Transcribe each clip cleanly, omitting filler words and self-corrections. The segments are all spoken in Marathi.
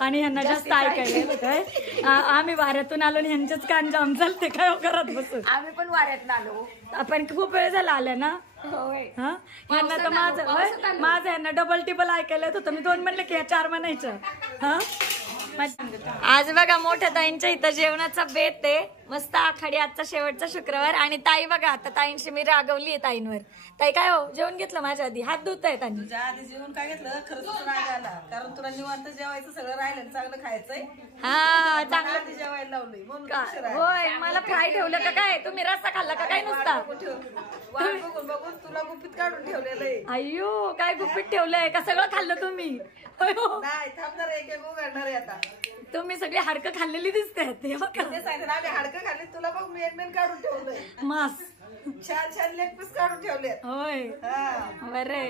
आणि यांना जास्त ऐकायला येतंय. आम्ही वाऱ्यातून आलो आणि यांचेच कान जाम चालते काय करत बसून. आम्ही पण वाऱ्यात आलो. आपण खूप वेळ झाला आल्या ना. हा यांना तर माझं यांना डबल टिबल ऐकायला येत होतं. मी 2 म्हणले की 4 म्हणायचं. हा आज बघा मोठ्या ताईंच्या इथं जेवणाचा बेत आहे. मस्त आखाडी आजचा शेवटचा शुक्रवार. आणि ताई बघा आता ताईंशी मी रागवली आहे ताईंवर. ताई काय हो जेवण घेतलं माझ्या आधी हात धुतायत आणि तुझ्या आधी जेवण काय घेतलं खरंच राग आला कारण तुला निवांत जेवायचं सगळं राहिलं चांगलं खायचंय. हा चांगलं जेवायला लावलंय म्हणून होय. मला फ्राय ठेवलं का काय तुम्ही रस्सा खाल्ला का काय नुसता बघून बघून तुला गुपित काढून ठेवलेलं आहे. अय्यो काय गुपित ठेवलंय का सगळं खाल्लं तुम्ही. नाही थांबणार एक एक उघडणार आहे आता. तुम्ही सगळी हाडकं खाल्लेली दिसते हाडकं खाल्ली तुला बघ मी एक काढून ठेवलंय. मास छान छान लेग पीस काढून ठेवले. होय बरे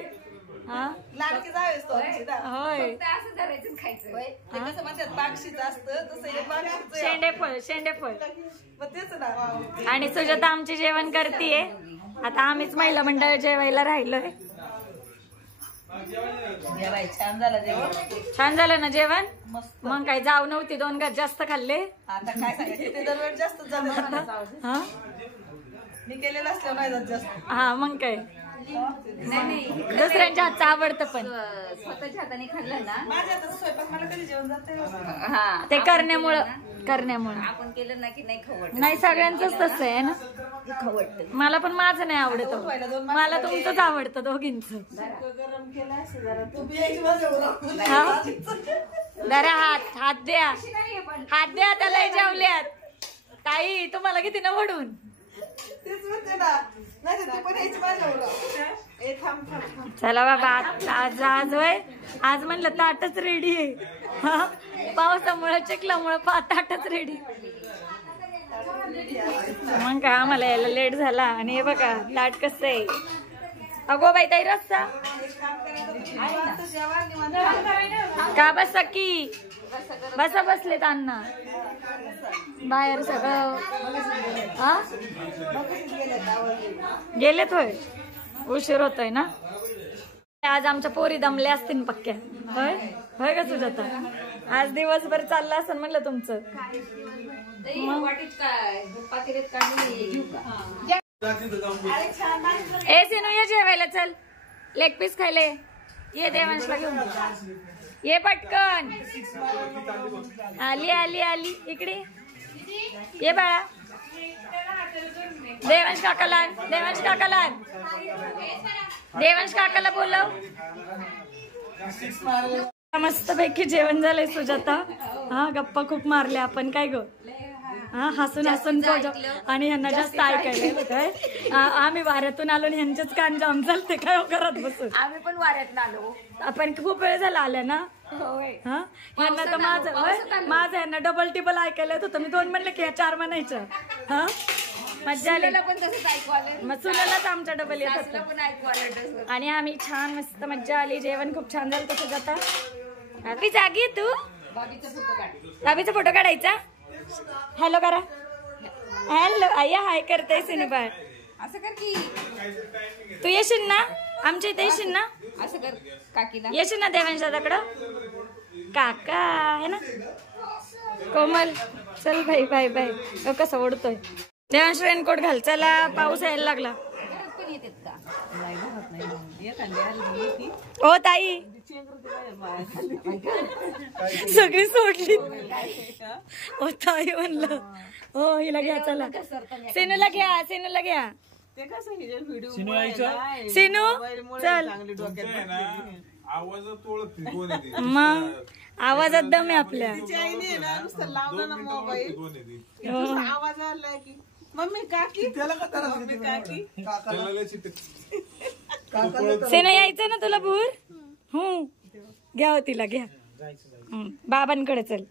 लाडकी जावेस तो होय. असं धरायचं खायचं. ते कसं म्हणतात बागशीच असतं तसं हे बागशीच शेंडेफळ मग तेच ना. आणि सुजाता आमची जेवण करतीये. आता आम्हीच महिला मंडळ जेवायला राहिलोय. छान झालं जेवण. छान झालं ना जेवण. मग काय जाऊ नव्हती 2 घात जास्त खाल्ले. आता काय सांगायचं ते दरवेळ जास्त झालं. मी केलेलं असल्यावर नाही जात जास्त. हा मग काय नाही दुसऱ्यांच्या हातचं आवडतं पण स्वतःच्या हाताने खाल्लं ना. माझ्या हातात स्वयंपाक मला कधी जेवण जाते. हा ते करण्यामुळं आपण केलं ना की नाही खवट. नाही सगळ्यांचंच तसं आहे ना. खवट मला पण माझं नाही आवडत. मला तुमचंच आवडतं दोघींचं. गरम केलं असं जरा तू जरा हात द्या हात द्या त्याला जेवल्यात. ताई तुम्हाला किती न वडून तेच म्हणते ना. नाही तू पण यायची माझ्या थांब. चला बाबा आज होय. आज म्हणलं ताटच रेडी आहे. पावसामुळे चिखलामुळे ताटच रेडी. मग काय आम्हाला यायला लेट झाला. आणि हे बघा ताट कसं आहे. अगो बाई ताई रस्सा का बसा की बसा बसलेत अण्णा बाहेर सगळं. हा गेलेत होय. उशीर होतोय ना. आज आमच्या पोरी दमल्या असतील पक्क्या. होय होय का सुजाता. आज दिवसभर चाललं असं म्हणलं तुमचं. ए सिनू ये जेवायला चल. लेग पीस खायले ये. देवांशला घेऊन ये पटकन. आली आली आली इकडे ये बाळा. देवांश काकाला बोलव. मस्त पैकी जेवण झालंय सुजाता. हा गप्पा खूप मारल्या आपण काय ग. हा हसून हसून आणि यांना जास्त ऐकायला येतंय. आम्ही वाऱ्यातून आलो आणि यांचेच कान जाम चालते काय करत बसून. आम्ही पण वाऱ्यात आलो. आपण खूप वेळ झाला आल्या ना. हा यांना तर माझं यांना डबल टिबल ऐकायला येत होतं. मी 2 म्हणले की 4 म्हणायचं. हा मज्जा आली. पण तसंच ऐकू आलं. मग सुनेलाच आमच्या डबल येत होतं. आणि आम्ही छान मस्त मज्जा आली. जेवण खूप छान झालं. तसं जाता अभि जागी तू अभिचा फोटो काढायचा. हॅलो करा. हॅलो आया हाय करताय सिनू बाळ. असं कर की तू येशील ना आमच्या इथे येशील ना. असं कर काकीला येशील ना देवांश दादाकडं. काका आहे ना कोमल. चल बाय बाय बाय. कसं ओढतोय देवांश. रेनकोट घाल. चला पाऊस यायला लागला. पण येतात का. ओ ताई सगळी सोडली. ओ ताई म्हणलं हो हिला घ्या. चला सिनूला घ्या. सिनूला घ्या. सिनू चल. मग आवाजात दम आहे आपल्या. आवाज आला की मम्मी काकी सेना यायचं ना तुला भूर. घ्या हो तिला घ्या. बाबांकडे चल.